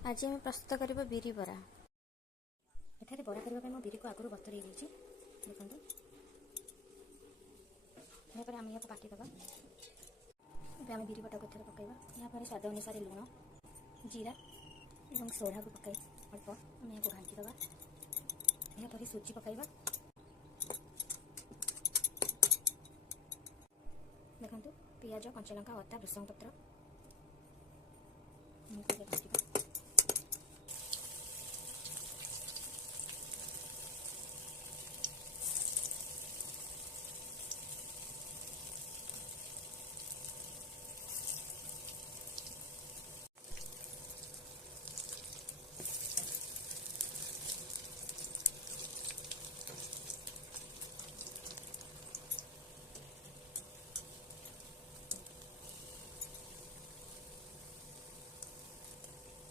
आज आम प्रस्तुत करवा बिरी बरा। एठारे बरा करने बिरी को आगुरी बतुरे देखते यापर आम यहाँ काटिदेवा। आम बिरी बटा को पकड़ा यहाँ स्वाद अनुसार लुण जीरा और सोढ़ा को पकाई अल्प आम यहाँ घाटीदेवा। यहाँ सूजी पकाइबा। देखो पियाज कंचा लंका अदा भृषंग पत्र